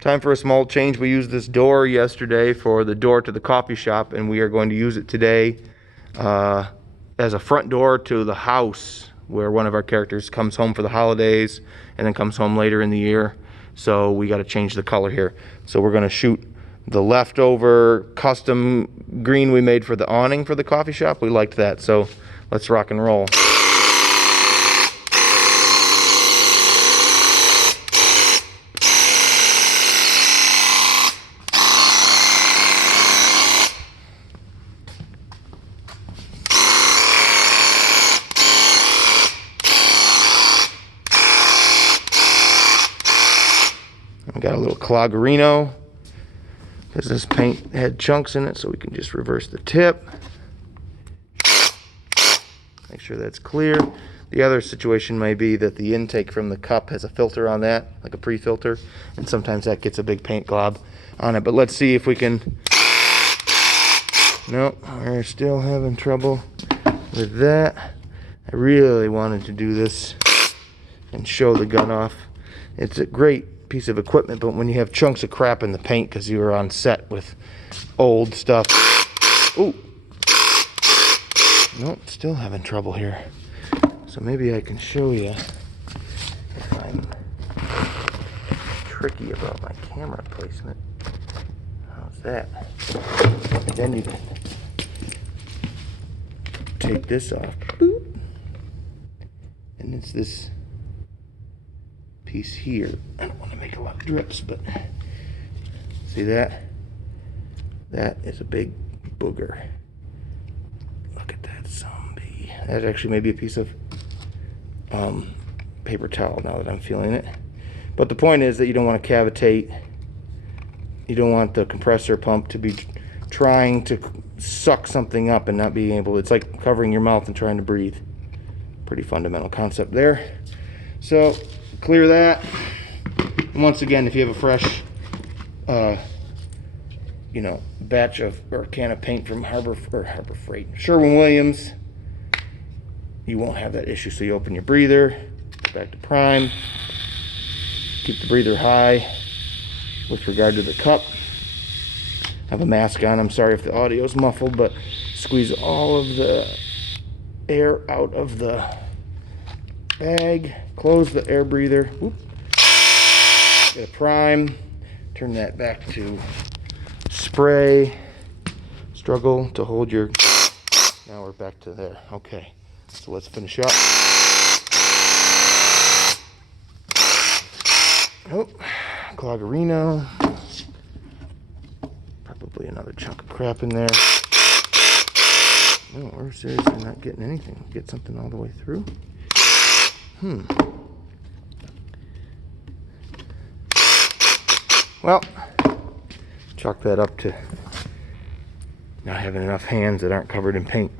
Time for a small change. We used this door yesterday for the door to the coffee shop, and we are going to use it today as a front door to the house where one of our characters comes home for the holidays and then comes home later in the year. So we got to change the color here. So we're going to shoot the leftover custom green we made for the awning for the coffee shop. We liked that, so let's rock and roll. We got a little cloggerino because this paint had chunks in it, so we can just reverse the tip. Make sure that's clear. The other situation may be that the intake from the cup has a filter on that, like a pre-filter, and sometimes that gets a big paint glob on it. But let's see if we can... Nope, we're still having trouble with that. I really wanted to do this and show the gun off. It's a great piece of equipment, but when you have chunks of crap in the paint because you were on set with old stuff. Ooh. Nope, still having trouble here. So maybe I can show you if I'm tricky about my camera placement. How's that? Then you can take this off. Boop. And it's this piece here. I don't want to make a lot of drips, but see that? That is a big booger. Look at that zombie. That actually may be a piece of paper towel now that I'm feeling it. But the point is that you don't want to cavitate. You don't want the compressor pump to be trying to suck something up and not being able. It's like covering your mouth and trying to breathe. Pretty fundamental concept there. So clear that. And once again, if you have a fresh batch of or can of paint from Sherwin-Williams, you won't have that issue. So you open your breather, go back to prime, keep the breather high with regard to the cup. Have a mask on. I'm sorry if the audio is muffled, but squeeze all of the air out of the bag. Close the air breather. Whoop. Get a prime. Turn that back to spray. Struggle to hold your... Now we're back to there. Okay. So let's finish up. Oh, cloggerino. Probably another chunk of crap in there. No, we're seriously not getting anything. Get something all the way through. Well, chalk that up to not having enough hands that aren't covered in paint.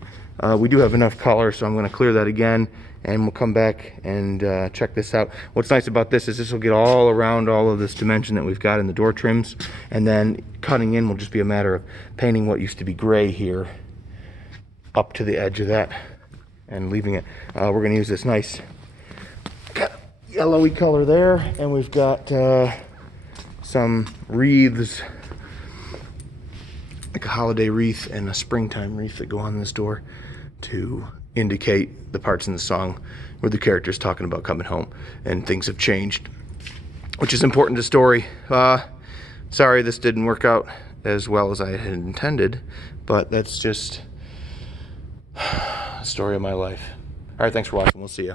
We do have enough color, so I'm going to clear that again, and we'll come back and check this out. What's nice about this is this will get all around all of this dimension that we've got in the door trims, and then cutting in will just be a matter of painting what used to be gray here up to the edge of that and leaving it. We're going to use this nice yellowy color there, and we've got some wreaths, like a holiday wreath and a springtime wreath that go on this door to indicate the parts in the song where the character's talking about coming home and things have changed, which is important to story. Sorry this didn't work out as well as I had intended, but that's just the story of my life. All right, thanks for watching. We'll see ya.